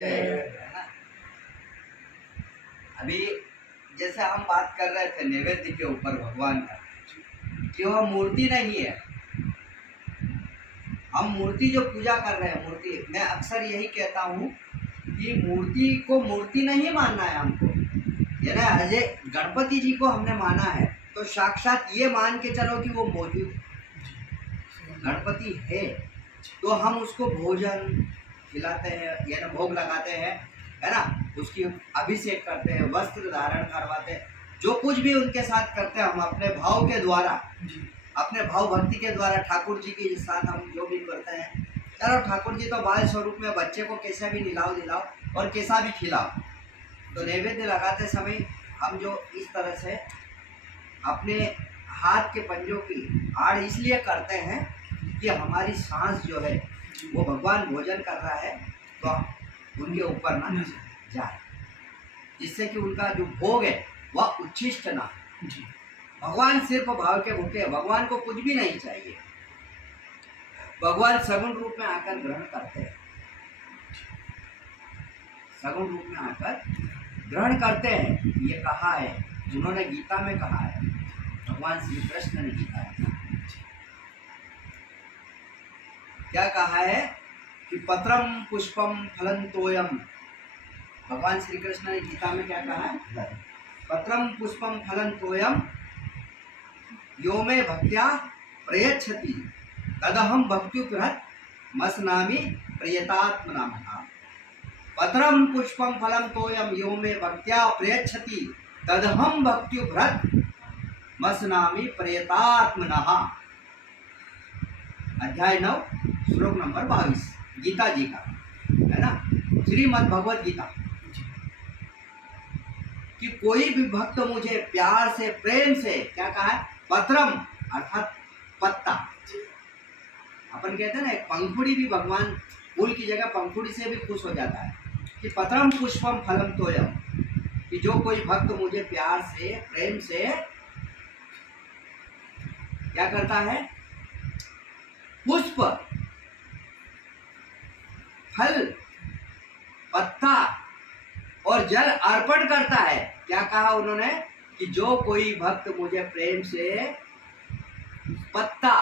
है ना। अभी जैसे हम बात कर रहे थे नैवेद्य के ऊपर भगवान का, कि वह मूर्ति नहीं है। हम मूर्ति जो पूजा कर रहे हैं, मूर्ति, मैं अक्सर यही कहता हूँ कि मूर्ति को मूर्ति नहीं मानना है हमको। यानी अजय गणपति जी को हमने माना है तो साक्षात ये मान के चलो कि वो मौजूद गणपति है, तो हम उसको भोजन खिलाते हैं, यानी भोग लगाते हैं, है ना। उसकी अभिषेक करते हैं, वस्त्र धारण करवाते हैं, जो कुछ भी उनके साथ करते हैं हम अपने भाव के द्वारा, अपने भाव भक्ति के द्वारा ठाकुर जी के साथ हम जो भी करते हैं। चलो ठाकुर जी तो बाल स्वरूप में बच्चे को कैसा भी निलाओ दिलाओ और कैसा भी खिलाओ, तो नैवेद्य लगाते समय हम जो इस तरह से अपने हाथ के पंजों की आड़ इसलिए करते हैं कि हमारी सांस जो है वो भगवान भोजन कर रहा है तो उनके ऊपर ना जाए, जिससे कि उनका जो भोग है वह उच्छिष्ट ना। भगवान सिर्फ भाव के भूखे हैं, भगवान को कुछ भी नहीं चाहिए। भगवान सगुण रूप में आकर ग्रहण करते हैं, सगुण रूप में आकर ग्रहण करते हैं। ये कहा है, जिन्होंने गीता में कहा है, भगवान श्री कृष्ण ने गीता में क्या कहा है कि पत्रम पुष्पम फलं तोयम। भगवान श्री कृष्ण ने गीता में क्या कहा है? पत्रम पुष्पम फलं तोयम यो मे भक्त्या प्रयच्छति तदहम भक्त्युपहृत मस्नामि प्रियतात्मना। पत्रम पुष्पम फलं तोयम यो मे भक्त्या प्रयच्छति तदहम भक्त्युपहृत मस्नामि प्रियतात्मना। अध्याय 9 श्लोक नंबर 22 गीता जी का, है ना, श्रीमद् भगवद गीता। कि कोई भी भक्त मुझे प्यार से प्रेम से, क्या कहा है? पत्रम अर्थात पत्ता। अपन कहते हैं ना, एक पंखुड़ी भी भगवान फूल की जगह पंखुड़ी से भी खुश हो जाता है। कि पत्रम पुष्पम फलम तोयम, कि जो कोई भक्त मुझे प्यार से प्रेम से क्या करता है? पुष्प, फल, पत्ता और जल अर्पण करता है। क्या कहा उन्होंने? कि जो कोई भक्त मुझे प्रेम से पत्ता,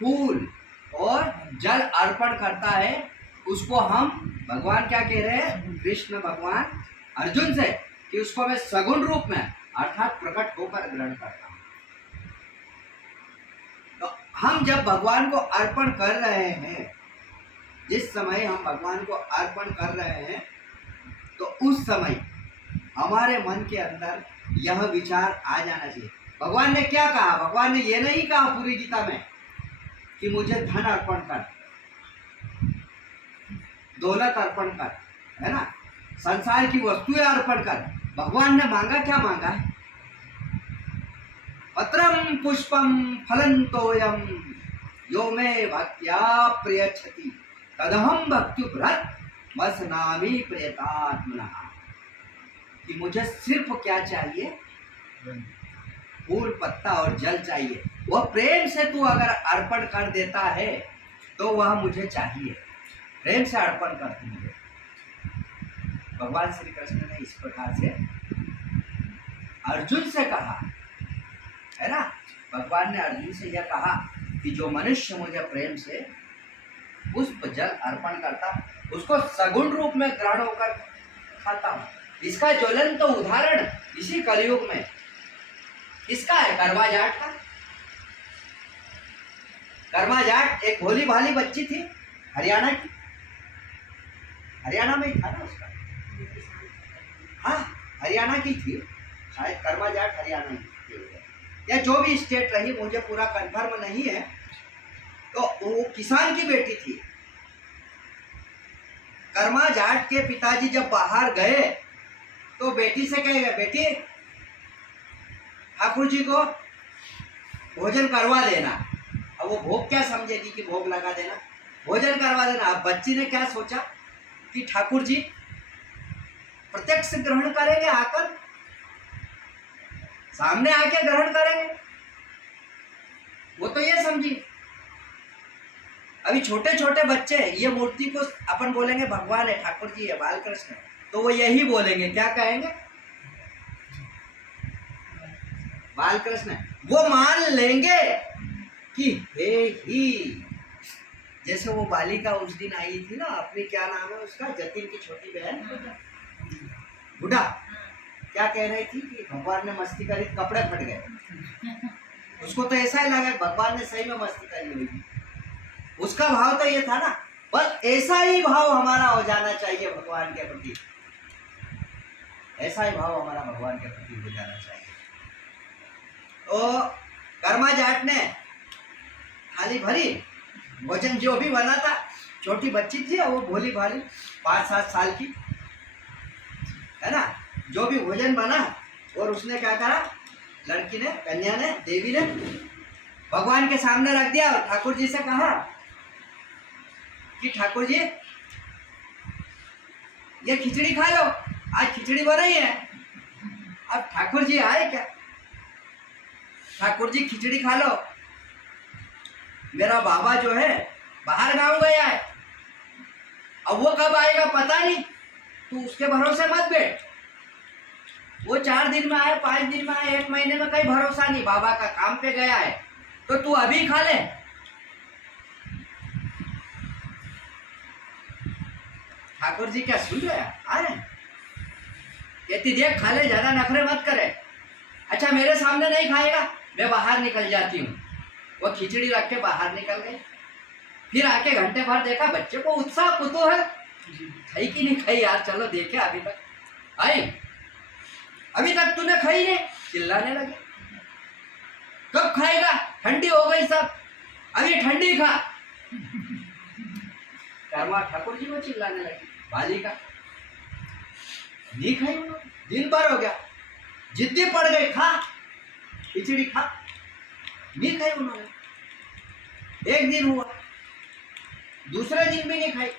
फूल और जल अर्पण करता है, उसको हम, भगवान क्या कह रहे हैं? कृष्ण भगवान अर्जुन से, कि उसको मैं सगुण रूप में अर्थात प्रकट होकर ग्रहण करता हूं। तो हम जब भगवान को अर्पण कर रहे हैं, जिस समय हम भगवान को अर्पण कर रहे हैं, तो उस समय हमारे मन के अंदर यह विचार आ जाना चाहिए। भगवान ने क्या कहा? भगवान ने ये नहीं कहा पूरी गीता में कि मुझे धन अर्पण कर, दौलत अर्पण कर, है ना, संसार की वस्तुएं अर्पण कर। भगवान ने मांगा क्या? मांगा है पत्रम पुष्पम फलं तोयम यो मे भक्त्या प्रयच्छति तदहम भक्त्युपहृत मस्नामि प्रियतात्मना। कि मुझे सिर्फ क्या चाहिए? फूल, पत्ता और जल चाहिए। वह प्रेम से तू अगर अर्पण कर देता है तो वह मुझे चाहिए। प्रेम से अर्पण कर तू मुझे। भगवान श्री कृष्ण ने इस प्रकार से अर्जुन से कहा, है ना। भगवान ने अर्जुन से यह कहा कि जो मनुष्य मुझे प्रेम से पुष्प, जल अर्पण करता, उसको सगुण रूप में ग्रहण होकर खाता हूं। इसका ज्वलंत तो उदाहरण इसी कलयुग में इसका है, करवा जाट का। करवा जाट एक भोली भाली बच्ची थी, हरियाणा की, हरियाणा में ही था ना उसका, हाँ हरियाणा की थी शायद। करवा जाट हरियाणा की या जो भी स्टेट रही, मुझे पूरा कंफर्म नहीं है। तो वो किसान की बेटी थी। कर्मा जाट के पिताजी जब बाहर गए तो बेटी से कहे गए, बेटी ठाकुर जी को भोजन करवा देना। अब वो भोग क्या समझेगी कि भोग लगा देना, भोजन करवा देना। अब बच्ची ने क्या सोचा कि ठाकुर जी प्रत्यक्ष ग्रहण करेंगे, आकर सामने आके ग्रहण करेंगे। वो तो ये समझी। अभी छोटे छोटे बच्चे ये मूर्ति को अपन बोलेंगे भगवान है, ठाकुर जी है, बाल कृष्ण है, तो वो यही बोलेंगे, क्या कहेंगे? बाल कृष्ण है। वो मान लेंगे कि हे ही, जैसे वो बालिका उस दिन आई थी ना, अपनी क्या नाम है उसका, जतिन की छोटी बहन बुढ़ा, क्या कह रही थी कि भगवान ने मस्ती करी, कपड़े फट गए। उसको तो ऐसा ही लगा भगवान ने सही में मस्ती करी हुई। उसका भाव तो ये था ना, बस ऐसा ही भाव हमारा हो जाना चाहिए भगवान के प्रति, ऐसा ही भाव हमारा भगवान के प्रति हो जाना चाहिए। तो कर्मा जाट ने थाली भरी, भोजन जो भी बना था, छोटी बच्ची थी वो भोली भाली 5-7 साल की है ना, जो भी भोजन बना और उसने क्या करा, लड़की ने, कन्या ने, देवी ने भगवान के सामने रख दिया और ठाकुर जी से कहा कि ठाकुर जी ये खिचड़ी खा लो, आज खिचड़ी बनाई है। अब ठाकुर जी आए क्या, ठाकुर जी खिचड़ी खा लो, मेरा बाबा जो है बाहर गांव गया है, अब वो कब आएगा पता नहीं, तू उसके भरोसे मत बैठ, वो 4 दिन में आए, 5 दिन में आए, 1 महीने में कहीं भरोसा नहीं, बाबा का काम पे गया है, तो तू अभी खा ले। ठाकुर जी क्या सुन रहे हैं? कहती देख खा ले, ज्यादा नखरे मत करे। अच्छा मेरे सामने नहीं खाएगा, मैं बाहर निकल जाती हूँ। वो खिचड़ी रख के बाहर निकल गई, फिर आके घंटे भर देखा, बच्चे को उत्साह कुतूहल, खाई कि नहीं खाई यार, चलो देखे, अभी तक आई, अभी तक तूने खाई नहीं, चिल्लाने लगे, कब खाएगा, ठंडी हो गई सब, अभी ठंडी खा। कर्मा ठाकुर जी को चिल्लाने लगी, बालिका नहीं खाई, दिन भर हो गया, जिद्दी पड़ गई, खा खिचड़ी खा, नहीं खाई उन्होंने। 1 दिन हुआ, दूसरे दिन भी नहीं खाई,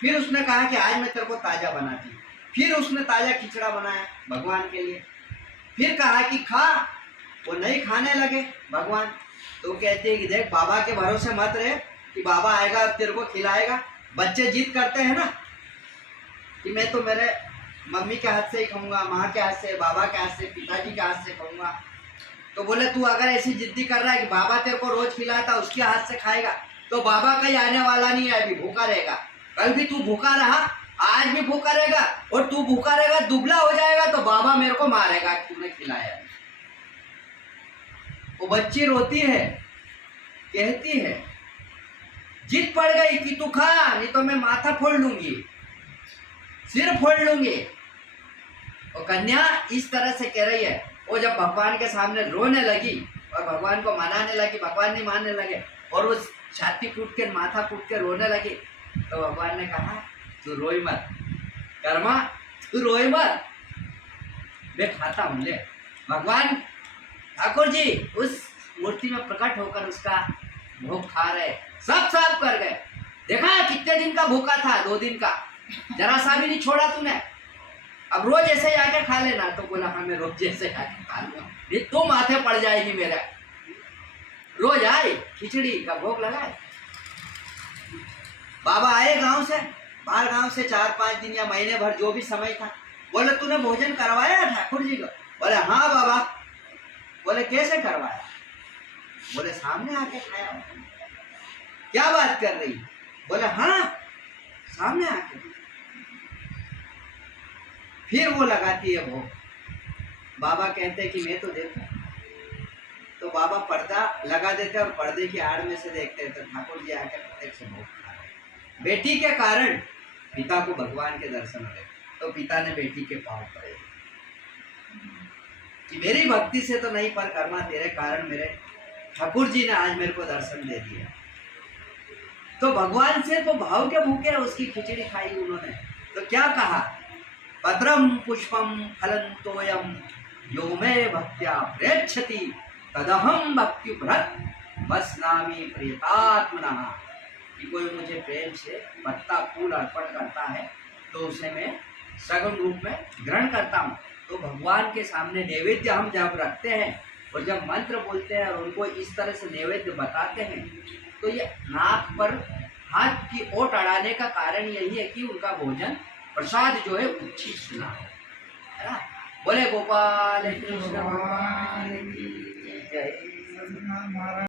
फिर उसने कहा कि आज मैं तेरे को ताजा बनाती हूँ, फिर उसने ताजा खिचड़ा बनाया भगवान के लिए, फिर कहा कि खा, वो नहीं खाने लगे भगवान। तो कहते हैं कि देख बाबा के भरोसे मत रहे कि बाबा आएगा और तेरे को खिलाएगा। बच्चे जिद करते हैं ना कि मैं तो मेरे मम्मी के हाथ से ही खाऊंगा, माँ के हाथ से, बाबा के हाथ से, पिताजी के हाथ से खाऊंगा। तो बोले तू अगर ऐसी जिद्दी कर रहा है कि बाबा तेरे को रोज खिलाता उसके हाथ से खाएगा, तो बाबा कहीं आने वाला नहीं है, अभी भूखा रहेगा। कल भी तू भूखा रहा, आज भी भूखा रहेगा, और तू भूखा रहेगा, दुबला हो जाएगा, तो बाबा मेरे को मारेगा कि तूने खिलाया। वो बच्ची रोती है, कहती है जिद पड़ गई कि तू खा, नहीं तो मैं माथा फोड़ लूंगी, सिर फोड़ लूंगी। और कन्या इस तरह से कह रही है। वो जब भगवान के सामने रोने लगी और भगवान को मनाने लगी, भगवान नहीं मानने लगे, और वो छाती कूट के, माथा कूट के रोने लगी, तो भगवान ने कहा तू रोई मत कर्मा, तू रोई मत, मैं खाता हूं, ले। भगवान ठाकुर जी उस मूर्ति में प्रकट होकर उसका भोग खा रहे, सब साफ कर गए। देखा कितने दिन का भूखा था, 2 दिन का, जरा सा भी नहीं छोड़ा तूने, अब रोज ऐसे ही आके खा लेना। तो बोला हाँ मैं रोज जैसे आके खा लूंगा, ये तो माथे पड़ जाएगी मेरा। रोज आए खिचड़ी का भोग लगाए। बाबा आए गांव से, बाहर गांव से 4-5 दिन या महीने भर जो भी समय था। बोले तूने भोजन करवाया ठाकुर जी को? बोले हाँ बाबा। बोले कैसे करवाया? बोले सामने आके खाया। क्या बात कर रही? बोले हाँ सामने आके। फिर वो लगाती है भोग। बाबा कहते हैं कि मैं तो देखूं। तो बाबा पर्दा लगा देते और पर्दे की आड़ में से देखते हैं तो ठाकुर जी आके प्रत्यक्ष भोग खा रहे। बेटी के कारण पिता को भगवान के दर्शन हुए, तो पिता ने बेटी के पांव पड़े कि मेरी भक्ति से तो नहीं, पर कर्मा तेरे कारण मेरे ठाकुर जी ने आज मेरे को दर्शन दे दिया। तो भगवान से तो भाव के भूखे उसकी खिचड़ी खाई उन्होंने। तो क्या कहा? पत्रम पुष्पम फलं तोयम यो मे भक्त्या प्रेक्षति तदहम भक्ति भ्रत बसनामी प्रियतात्मनः। कि कोई मुझे प्रेम से पत्ता फूल अर्पण करता है तो उसे मैं सगुण रूप में ग्रहण करता हूँ। तो भगवान के सामने नैवेद्य हम जब रखते हैं, और जब मंत्र बोलते हैं और उनको इस तरह से नैवेद्य बताते हैं तो ये नाक पर हाथ की ओट अड़ाने का कारण यही है कि उनका भोजन प्रसाद जो है उच्छिष्ट ना हो, है ना। बोले गोपाल कृष्ण भगवान।